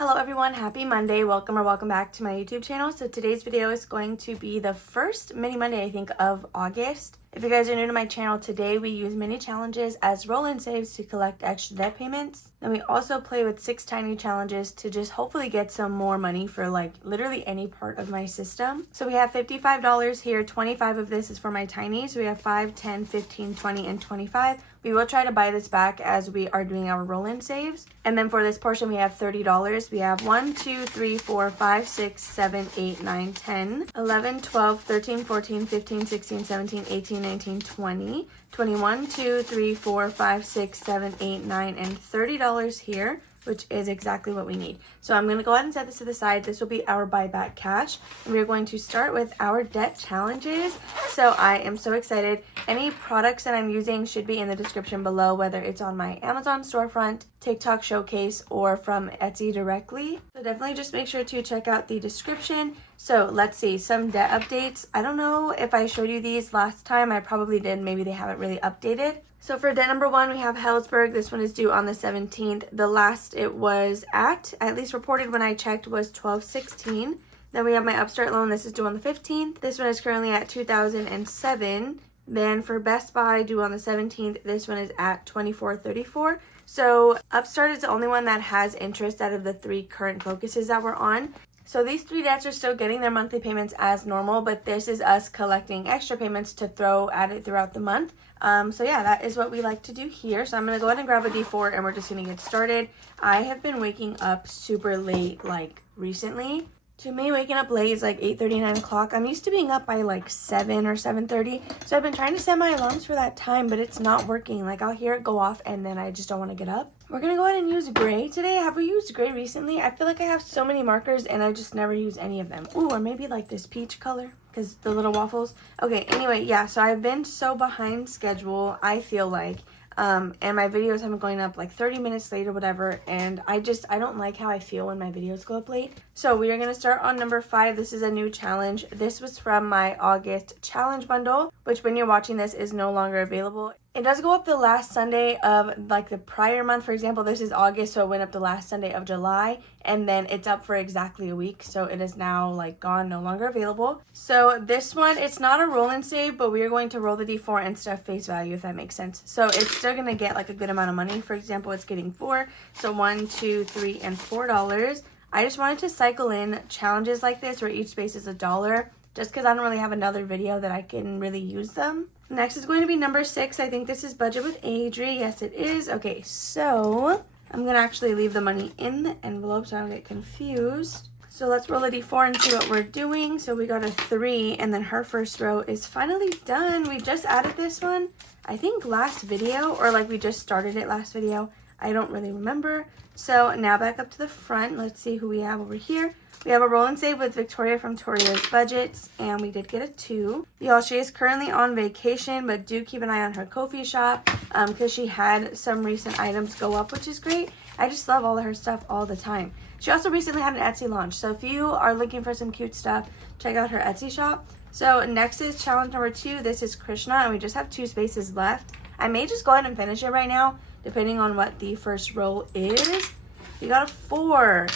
Hello everyone, happy Monday. Welcome back to my YouTube channel. So today's video is going to be the first mini Monday, I think, of August. If you guys are new to my channel, today we use mini challenges as roll-in saves to collect extra debt payments. Then we also play with 6 tiny challenges to just hopefully get some more money for like literally any part of my system. So we have $55 here. 25 of this is for my tinies. We have 5, 10, 15, 20, and 25. We will try to buy this back as we are doing our roll-in saves. And then for this portion, we have $30. We have 1, 2, 3, 4, 5, 6, 7, 8, 9, 10, 11, 12, 13, 14, 15, 16, 17, 18, 19, 20, 21, 2, 3, 4, 5, 6, 7, 8, 9, and $30 here, which is exactly what we need. So I'm going to go ahead and set this to the side. This will be our buyback cash. And we're going to start with our debt challenges. So I am so excited. Any products that I'm using should be in the description below, whether it's on my Amazon storefront, TikTok showcase, or from Etsy directly. So definitely just make sure to check out the description. So let's see, some debt updates. I don't know if I showed you these last time. I probably did. Maybe they haven't really updated. So for debt number 1, we have Helzberg. This one is due on the 17th. The last it was at least reported when I checked, was 12/16. Then we have my Upstart loan. This is due on the 15th. This one is currently at 2007. Then for Best Buy, due on the 17th, this one is at 2434. So Upstart is the only one that has interest out of the 3 current focuses that we're on. So these 3 debts are still getting their monthly payments as normal, but this is us collecting extra payments to throw at it throughout the month. So yeah, that is what we like to do here. So I'm going to go ahead and grab a D4 and we're just going to get started. I have been waking up super late, like recently. To me, waking up late is like 8:30, 9 o'clock. I'm used to being up by like 7 or 7:30. So I've been trying to set my alarms for that time, but it's not working. Like I'll hear it go off and then I just don't want to get up. We're going to go ahead and use gray today. Have we used gray recently? I feel like I have so many markers and I just never use any of them. Ooh, or maybe like this peach color because the little waffles. Okay, anyway, yeah, so I've been so behind schedule, I feel like. And my videos have been going up like 30 minutes late or whatever, and I don't like how I feel when my videos go up late. So we are going to start on number 5. This is a new challenge. This was from my August challenge bundle, which when you're watching this is no longer available. It does go up the last Sunday of like the prior month. For example, this is August, so it went up the last Sunday of July, and then it's up for exactly a week. So it is now like gone, no longer available. So this one, it's not a roll and save, but we are going to roll the D4 and stuff face value, if that makes sense. So it's still going to get like a good amount of money. For example, it's getting 4. So 1, 2, 3, and $4. I just wanted to cycle in challenges like this where each space is $1, just because I don't really have another video that I can really use them. Next is going to be number 6. I think this is Budget with Adri. Yes, it is. Okay, so I'm going to actually leave the money in the envelope so I don't get confused. So let's roll a D4 and see what we're doing. So we got a 3, and then her first row is finally done. We just added this one, I think last video, or like we just started it last video. I don't really remember. So now back up to the front. Let's see who we have over here. We have a roll and save with Victoria from Toria's Budgets, and we did get a 2. Y'all, she is currently on vacation, but do keep an eye on her Ko-fi shop because she had some recent items go up, which is great. I just love all of her stuff all the time. She also recently had an Etsy launch, so if you are looking for some cute stuff, check out her Etsy shop. So next is challenge number 2. This is Krishna, and we just have 2 spaces left. I may just go ahead and finish it right now, depending on what the first roll is. We got a 4.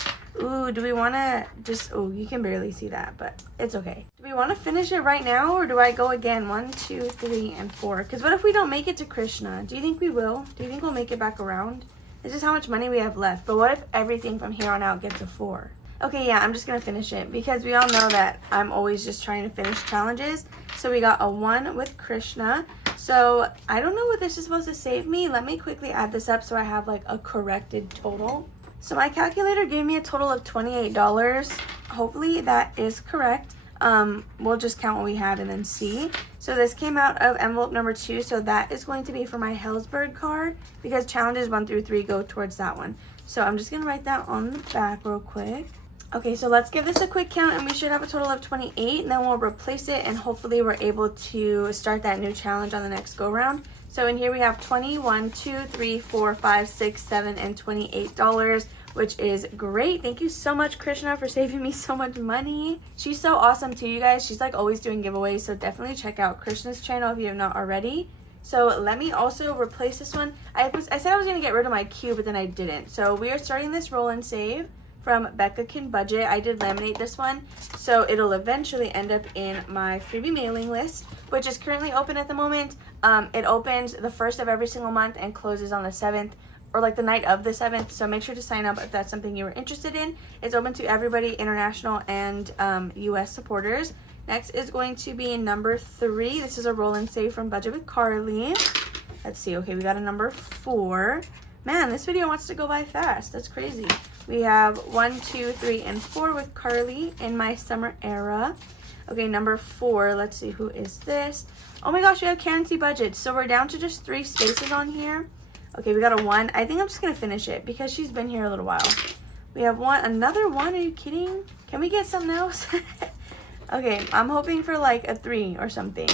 Ooh, do we want to just, oh, you can barely see that, but it's okay. Do we want to finish it right now, or do I go again? 1, 2, 3, and 4. Because what if we don't make it to Krishna? Do you think we will? Do you think we'll make it back around? This is how much money we have left. But what if everything from here on out gets a 4? Okay, yeah, I'm just going to finish it because we all know that I'm always just trying to finish challenges. So we got a 1 with Krishna. So I don't know what this is supposed to save me. Let me quickly add this up so I have like a corrected total. So my calculator gave me a total of $28. Hopefully that is correct. We'll just count what we had and then see. So this came out of envelope number 2. So that is going to be for my Helzberg card because challenges 1 through 3 go towards that one. So I'm just going to write that on the back real quick. Okay, so let's give this a quick count and we should have a total of 28, and then we'll replace it and hopefully we're able to start that new challenge on the next go round. So in here we have 21, 2, 3, 4, 5, 6, 7, and $28, which is great. Thank you so much, Krishna, for saving me so much money. She's so awesome too, you guys. She's like always doing giveaways, so definitely check out Krishna's channel if you have not already. So let me also replace this one. I said I was going to get rid of my cube, but then I didn't. So we are starting this roll and save from Becca Can Budget. I did laminate this one, so it'll eventually end up in my freebie mailing list, which is currently open at the moment. It opens the 1st of every single month and closes on the 7th, or like the night of the 7th, so make sure to sign up if that's something you were interested in. It's open to everybody, international and US supporters. Next is going to be number 3. This is a roll and save from Budget with Carly. Let's see. Okay, we got a number 4. Man, this video wants to go by fast. That's crazy. We have 1, 2, 3, and 4 with Carly in my summer era. Okay, number 4. Let's see, who is this? Oh my gosh, we have Karen C Budget. So we're down to just 3 spaces on here. Okay, we got a 1. I think I'm just gonna finish it because she's been here a little while. We have 1, another 1. Are you kidding? Can we get something else? Okay, I'm hoping for like a 3 or something.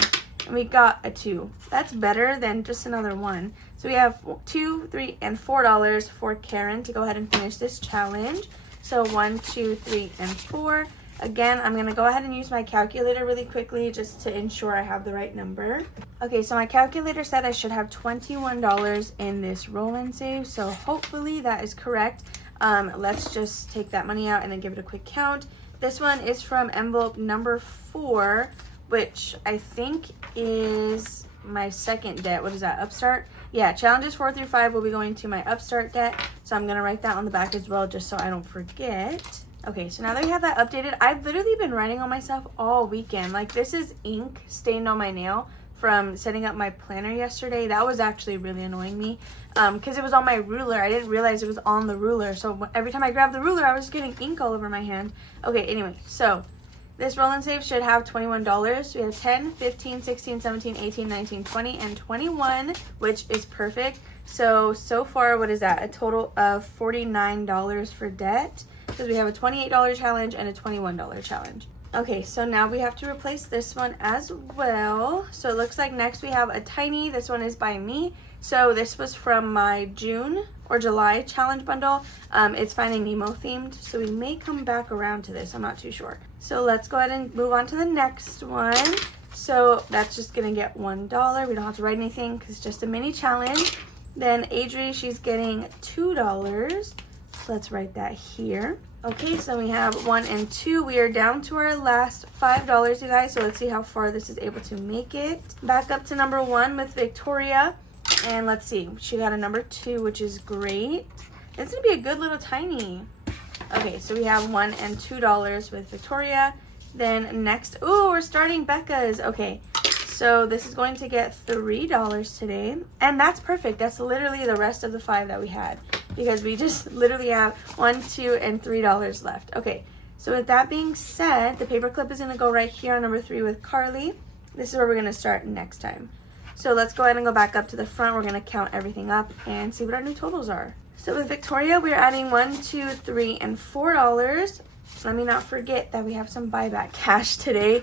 And we got a 2. That's better than just another 1. So we have $2, $3, and $4 for Karen to go ahead and finish this challenge. So 1, 2, 3, and 4. Again, I'm gonna go ahead and use my calculator really quickly just to ensure I have the right number. Okay, so my calculator said I should have $21 in this roll and save. So hopefully that is correct. Let's just take that money out and then give it a quick count. This one is from envelope number 4, which I think is my second debt. What is that, Upstart? Yeah, challenges 4 through 5 will be going to my Upstart debt. So I'm gonna write that on the back as well, just so I don't forget. Okay, so now that we have that updated, I've literally been writing on myself all weekend. Like, this is ink stained on my nail from setting up my planner yesterday. That was actually really annoying me because it was on my ruler. I didn't realize it was on the ruler. So every time I grabbed the ruler, I was getting ink all over my hand. Okay, anyway, so this roll and save should have $21. We have 10, 15, 16, 17, 18, 19, 20, and 21, which is perfect. So far, what is that? A total of $49 for debt, because we have a $28 challenge and a $21 challenge. Okay, so now we have to replace this one as well. So it looks like next we have a tiny. This one is by me. So this was from my June or July challenge bundle. It's Finding Nemo themed, so we may come back around to this. I'm not too sure. So let's go ahead and move on to the next one. So that's just gonna get $1. We don't have to write anything because it's just a mini challenge. Then Adri, she's getting $2. So let's write that here. Okay, so we have 1 and 2. We are down to our last $5, you guys. So let's see how far this is able to make it. Back up to number 1 with Victoria. And let's see, she got a number 2, which is great. It's gonna be a good little tiny. Okay, so we have $1 and $2 with Victoria. Then next, ooh, we're starting Becca's. Okay, so this is going to get $3 today. And that's perfect. That's literally the rest of the 5 that we had, because we just literally have $1, 2, and $3 left. Okay, so with that being said, the paper clip is gonna go right here on number 3 with Carly. This is where we're gonna start next time. So let's go ahead and go back up to the front. We're gonna count everything up and see what our new totals are. So with Victoria, we're adding $1, 2, 3, and $4. Let me not forget that we have some buyback cash today.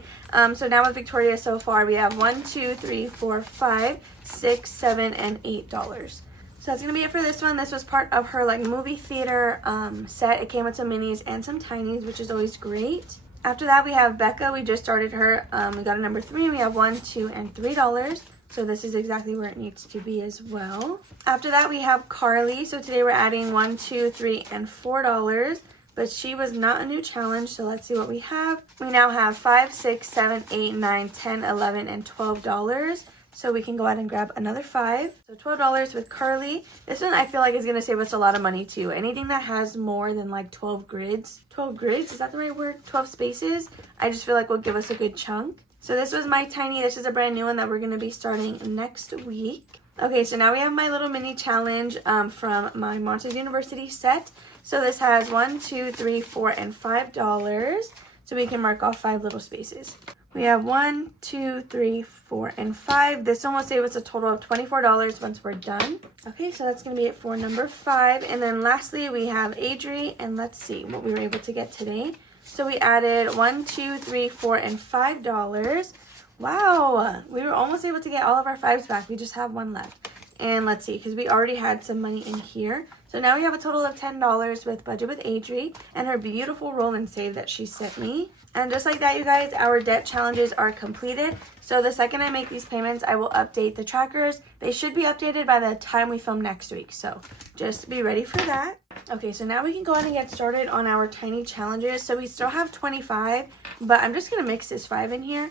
So now with Victoria so far, we have $1, 2, 3, 4, 5, 6, 7, and $8. So that's gonna be it for this one. This was part of her like movie theater set. It came with some minis and some tinies, which is always great. After that, we have Becca. We just started her. We got a number 3, and we have $1, 2, and $3. So this is exactly where it needs to be as well. After that, we have Carly. So today we're adding $1, 2, 3, and $4. But she was not a new challenge, so let's see what we have. We now have 5, 6, 7, 8, 9, 10, 11, and $12. So we can go ahead and grab another 5. So $12 with Carly. This one I feel like is going to save us a lot of money too. Anything that has more than like 12 grids. 12 grids, is that the right word? 12 spaces. I just feel like will give us a good chunk. So this was my tiny. This is a brand new one that we're going to be starting next week. Okay, so now we have my little mini challenge from my Monsters University set. So this has 1, 2, 3, 4, and $5. So we can mark off 5 little spaces. We have 1, 2, 3, 4, and 5. This one will save us a total of $24 once we're done. Okay, so that's going to be it for number 5. And then lastly, we have Adri. And let's see what we were able to get today. So we added 1, 2, 3, 4, and $5. Wow, we were almost able to get all of our 5s back. We just have 1 left. And let's see, because we already had some money in here. So now we have a total of $10 with Budget with Adri and her beautiful roll and save that she sent me. And just like that, you guys, our debt challenges are completed. So the second I make these payments, I will update the trackers. They should be updated by the time we film next week. So just be ready for that. Okay, so now we can go ahead and get started on our tiny challenges. So we still have 25, but I'm just going to mix this 5 in here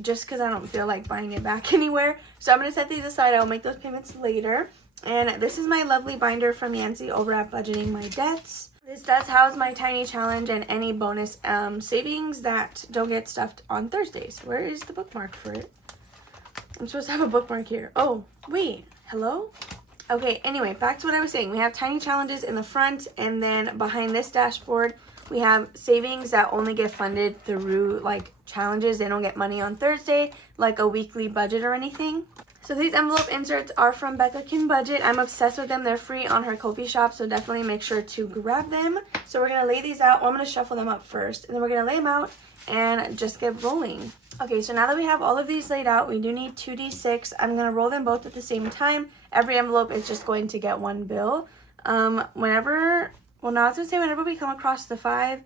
just because I don't feel like buying it back anywhere. So I'm going to set these aside. I'll make those payments later. And this is my lovely binder from Yancy over at Budgeting My Debts. This does house my tiny challenge and any bonus savings that don't get stuffed on Thursdays. Where is the bookmark for it? I'm supposed to have a bookmark here. Oh, wait. Hello? Okay, anyway, back to what I was saying. We have tiny challenges in the front, and then behind this dashboard, we have savings that only get funded through, like, challenges. They don't get money on Thursday, like a weekly budget or anything. So these envelope inserts are from Becca Can Budget. I'm obsessed with them. They're free on her Ko-fi shop, so definitely make sure to grab them. So we're going to lay these out. Well, I'm going to shuffle them up first, and then we're going to lay them out and just get rolling. Okay, so now that we have all of these laid out, we do need 2d6. I'm going to roll them both at the same time. Every envelope is just going to get one bill. Whenever we come across the 5,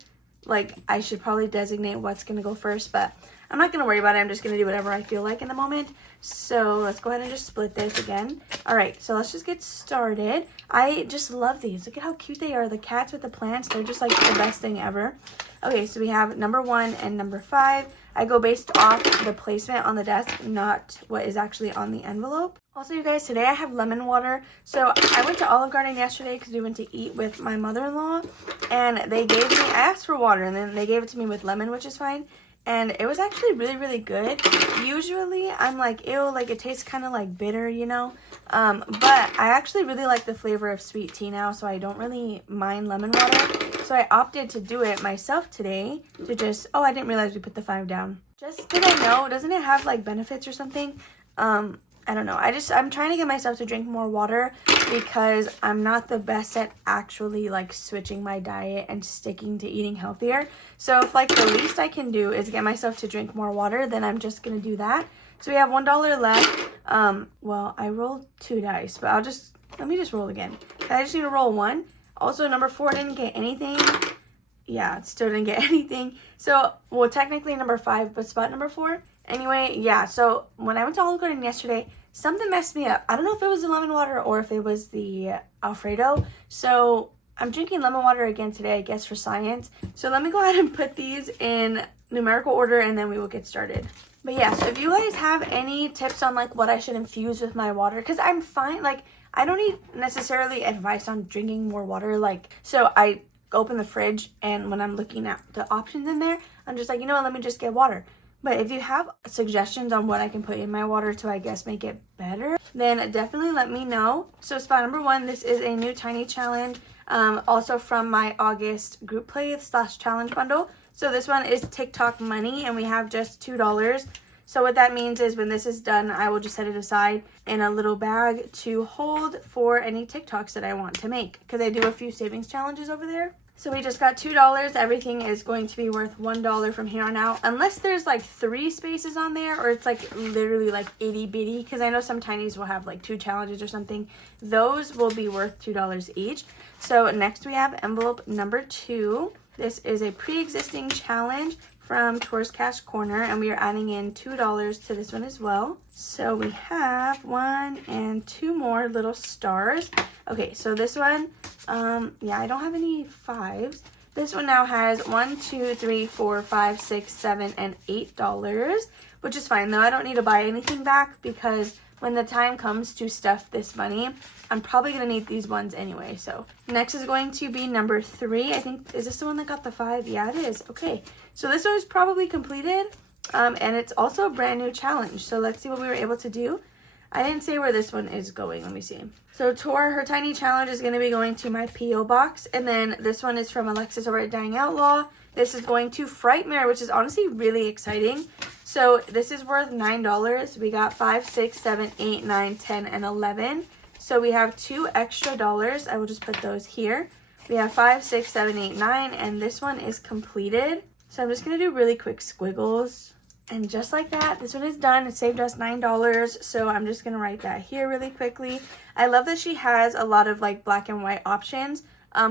like, I should probably designate what's going to go first, but I'm not going to worry about it. I'm just going to do whatever I feel like in the moment. So let's go ahead and just split this again. All right, so let's just get started. I just love these. Look at how cute they are. The cats with the plants, they're just like the best thing ever. Okay, so we have number 1 and number 5. I go based off the placement on the desk, not what is actually on the envelope. Also, you guys, today I have lemon water. So I went to Olive Garden yesterday because we went to eat with my mother-in-law, and they gave me, I asked for water, and then they gave it to me with lemon, which is fine. And it was actually really, really good. Usually I'm like, ew, like it tastes kind of like bitter, you know? But I actually really like the flavor of sweet tea now, so I don't really mind lemon water. So I opted to do it myself today to just, oh, I didn't realize we put the 5 down. Just because I know, doesn't it have like benefits or something? I don't know. I'm trying to get myself to drink more water because I'm not the best at actually like switching my diet and sticking to eating healthier. So if like the least I can do is get myself to drink more water, then I'm just going to do that. So we have $1 left. Well, I rolled 2 dice, but let me just roll again. I just need to roll 1. Also, number 4 didn't get anything. Yeah, it still didn't get anything. So, well, technically number 5, but spot number 4. Anyway, yeah, so when I went to Olive Garden yesterday, something messed me up. I don't know if it was the lemon water or if it was the Alfredo. So I'm drinking lemon water again today, I guess, for science. So let me go ahead and put these in numerical order, and then we will get started. But yeah, so if you guys have any tips on like what I should infuse with my water, because I'm fine, like I don't need necessarily advice on drinking more water. Like, so I open the fridge, and when I'm looking at the options in there, I'm just like, you know what, let me just get water. But if you have suggestions on what I can put in my water to, I guess, make it better, then definitely let me know. So spot number 1, this is a new tiny challenge, also from my August group play / challenge bundle. So this one is TikTok money, and we have just $2. So what that means is when this is done, I will just set it aside in a little bag to hold for any TikToks that I want to make, because I do a few savings challenges over there. So we just got $2. Everything is going to be worth $1 from here on out, unless there's like 3 spaces on there, or it's like literally like itty bitty, because I know some tinies will have like 2 challenges or something. Those will be worth $2 each. So next we have envelope number 2. This is a pre-existing challenge from Tourist Cash Corner, and we are adding in $2 to this one as well. So we have 1 and 2 more little stars. Okay, so this one, yeah, I don't have any 5s. This one now has 1, 2, 3, 4, 5, 6, 7, and $8, which is fine though. I don't need to buy anything back because when the time comes to stuff this money, I'm probably going to need these ones anyway. So next is going to be number 3. I think, is this the one that got the 5? Yeah, it is. Okay, so this one is probably completed, and it's also a brand new challenge. So let's see what we were able to do. I didn't say where this one is going. Let me see. So Tor, her tiny challenge is going to be going to my P.O. box. And then this one is from Alexis over at Dying Outlaw. This is going to Frightmare, which is honestly really exciting. So this is worth $9. We got 5, 6, 7, 8, 9, 10, and 11. So we have $2 extra. I will just put those here. We have 5, 6, 7, 8, 9, and this one is completed. So I'm just going to do really quick squiggles. And just like that, this one is done. It saved us $9. So I'm just going to write that here really quickly. I love that she has a lot of like black and white options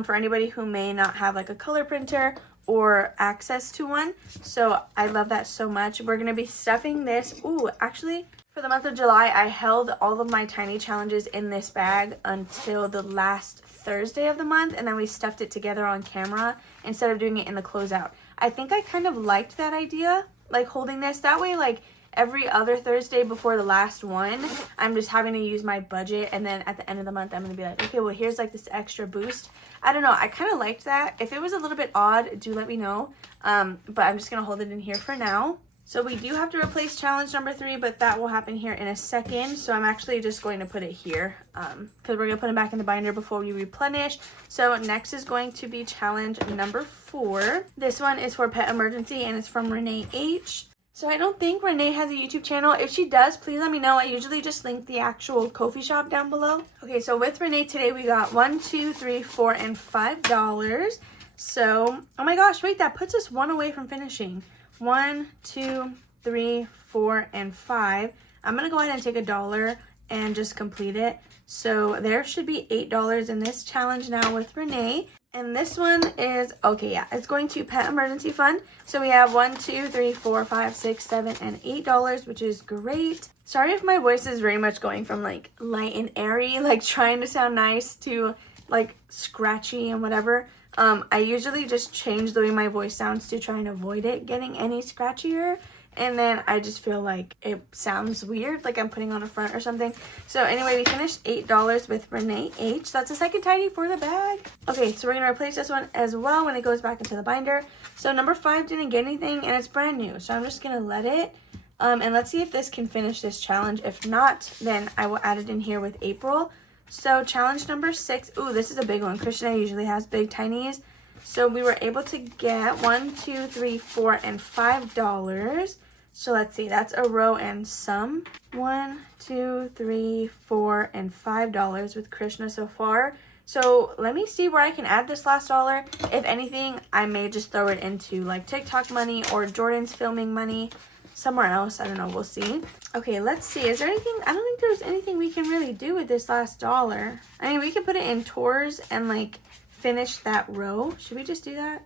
for anybody who may not have like a color printer or access to one. So I love that so much. We're going to be stuffing this. Ooh, actually, for the month of July, I held all of my tiny challenges in this bag until the last Thursday of the month, and then we stuffed it together on camera instead of doing it in the closeout. I think I kind of liked that idea, like holding this. That way, like every other Thursday before the last one, I'm just having to use my budget, and then at the end of the month, I'm going to be like, okay, well, here's like this extra boost. I don't know. I kind of liked that. If it was a little bit odd, do let me know. But I'm just going to hold it in here for now. So we do have to replace challenge number 3, but that will happen here in a second. So I'm actually just going to put it here because we're going to put it back in the binder before we replenish. So next is going to be challenge number 4. This one is for Pet Emergency, and it's from Renee H. So I don't think Renee has a YouTube channel. If she does, please let me know. I usually just link the actual Ko-fi shop down below. Okay, so with Renee today, we got $1, $2, $3, $4, and $5. So, oh my gosh, wait, that puts us 1 away from finishing. 1, 2, 3, 4, and 5. I'm gonna go ahead and take $1 and just complete it. So there should be $8 in this challenge now with Renee. And this one is, okay, yeah, it's going to Pet Emergency Fund. So we have 1, 2, 3, 4, 5, 6, 7, and $8, which is great. Sorry if my voice is very much going from like light and airy, like trying to sound nice, to like scratchy and whatever. I usually just change the way my voice sounds to try and avoid it getting any scratchier. And then I just feel like it sounds weird, like I'm putting on a front or something. So anyway, we finished $8 with Renee H. That's a second tiny for the bag. Okay, so we're going to replace this one as well when it goes back into the binder. So number 5 didn't get anything, and it's brand new. So I'm just going to let it. And let's see if this can finish this challenge. If not, then I will add it in here with April. So challenge number 6. Ooh, this is a big one. Krishna usually has big tinies. So we were able to get 1, 2, 3, 4, and $5. So let's see, that's a row and some. 1, 2, 3, 4, and $5 with Krishna so far. So let me see where I can add this last $1. If anything, I may just throw it into like TikTok money or Jordan's filming money somewhere else. I don't know, we'll see. Okay, let's see. Is there anything? I don't think there's anything we can really do with this last $1. I mean, we could put it in tours and like finish that row. Should we just do that?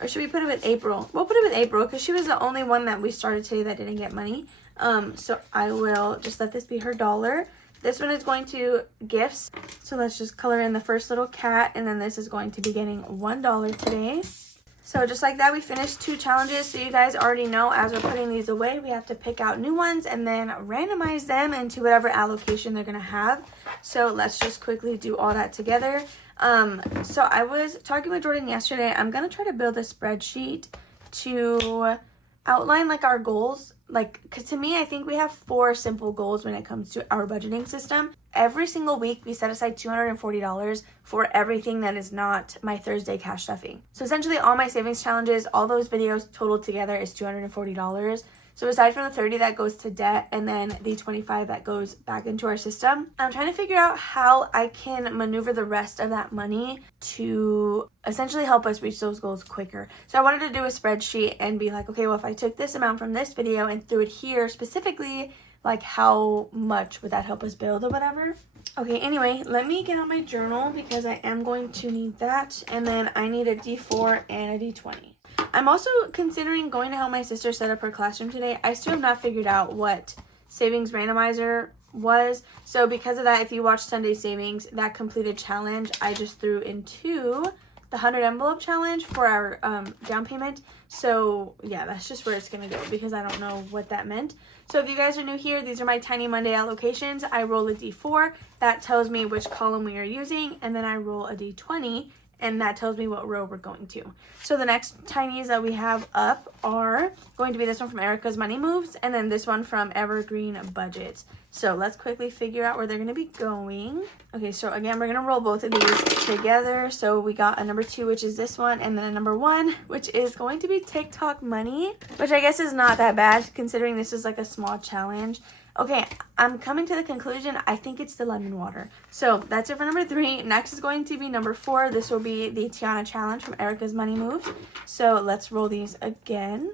Or should we put it with April? We'll put it with April because she was the only one that we started today that didn't get money. So I will just let this be her $1. This one is going to gifts. So let's just color in the first little cat. And then this is going to be getting $1 today. So just like that, we finished 2 challenges. So you guys already know, as we're putting these away, we have to pick out new ones and then randomize them into whatever allocation they're going to have. So let's just quickly do all that together. So I was talking with Jordan yesterday. I'm going to try to build a spreadsheet to outline like our goals. Like, because to me, I think we have 4 simple goals when it comes to our budgeting system. Every single week, we set aside $240 for everything that is not my Thursday cash stuffing. So essentially, all my savings challenges, all those videos totaled together is $240. So aside from the 30 that goes to debt and then the 25 that goes back into our system, I'm trying to figure out how I can maneuver the rest of that money to essentially help us reach those goals quicker. So I wanted to do a spreadsheet and be like, okay, well, if I took this amount from this video and threw it here specifically, like how much would that help us build or whatever? Okay, anyway, let me get out my journal because I am going to need that. And then I need a D4 and a D20. I'm also considering going to help my sister set up her classroom today. I still have not figured out what savings randomizer was. So because of that, if you watch Sunday Savings, that completed challenge, I just threw into the 100 envelope challenge for our down payment. So yeah, that's just where it's going to go because I don't know what that meant. So if you guys are new here, these are my Tiny Monday allocations. I roll a D4. That tells me which column we are using. And then I roll a D20. And that tells me what row we're going to. So the next tinies that we have up are going to be this one from Erica's Money Moves and then this one from Evergreen Budget. So let's quickly figure out where they're going to be going. Okay, so again, we're going to roll both of these together. So we got a number 2, which is this one, and then a number 1, which is going to be TikTok money, which I guess is not that bad considering this is like a small challenge. Okay, I'm coming to the conclusion, I think it's the lemon water. So that's it for number 3. Next is going to be number 4. This will be the Tiana challenge from Erica's Money Moves. So let's roll these again.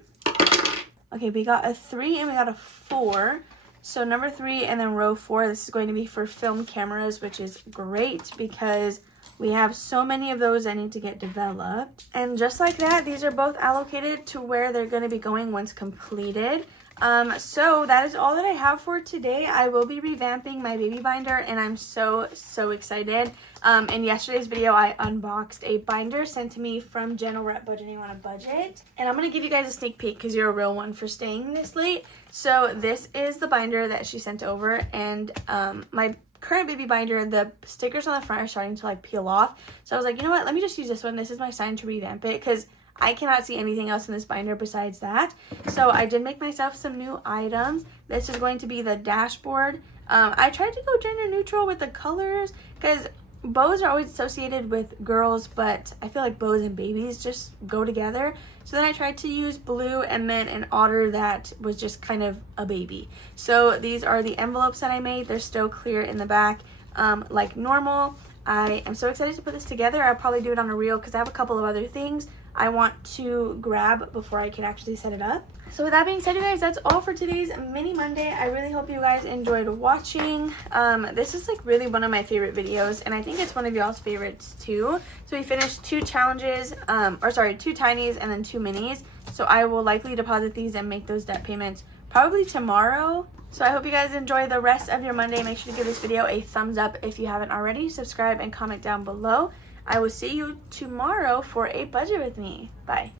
Okay, we got a 3 and we got a 4. So number 3 and then row 4, this is going to be for film cameras, which is great because we have so many of those that need to get developed. And just like that, these are both allocated to where they're going to be going once completed. So that is all that I have for today. I will be revamping my baby binder, and I'm so excited. In yesterday's video, I unboxed a binder sent to me from Jen over at Budgeting on a Budget, and I'm going to give you guys a sneak peek because you're a real one for staying this late. So this is the binder that she sent over, and my current baby binder, the stickers on the front are starting to like peel off. So I was like, you know what, let me just use this one. This is my sign to revamp it because I cannot see anything else in this binder besides that. So I did make myself some new items. This is going to be the dashboard. I tried to go gender neutral with the colors because bows are always associated with girls, but I feel like bows and babies just go together. So then I tried to use blue and then an otter that was just kind of a baby. So these are the envelopes that I made. They're still clear in the back like normal. I am so excited to put this together. I'll probably do it on a reel because I have a couple of other things I want to grab before I can actually set it up. So with that being said, you guys, that's all for today's Mini Monday. I really hope you guys enjoyed watching. This is like really one of my favorite videos, and I think it's one of y'all's favorites too. So we finished 2 challenges, 2 tinies and then 2 minis. So I will likely deposit these and make those debt payments probably tomorrow. So I hope you guys enjoy the rest of your Monday. Make sure to give this video a thumbs up if you haven't already. Subscribe and comment down below. I will see you tomorrow for a budget with me. Bye.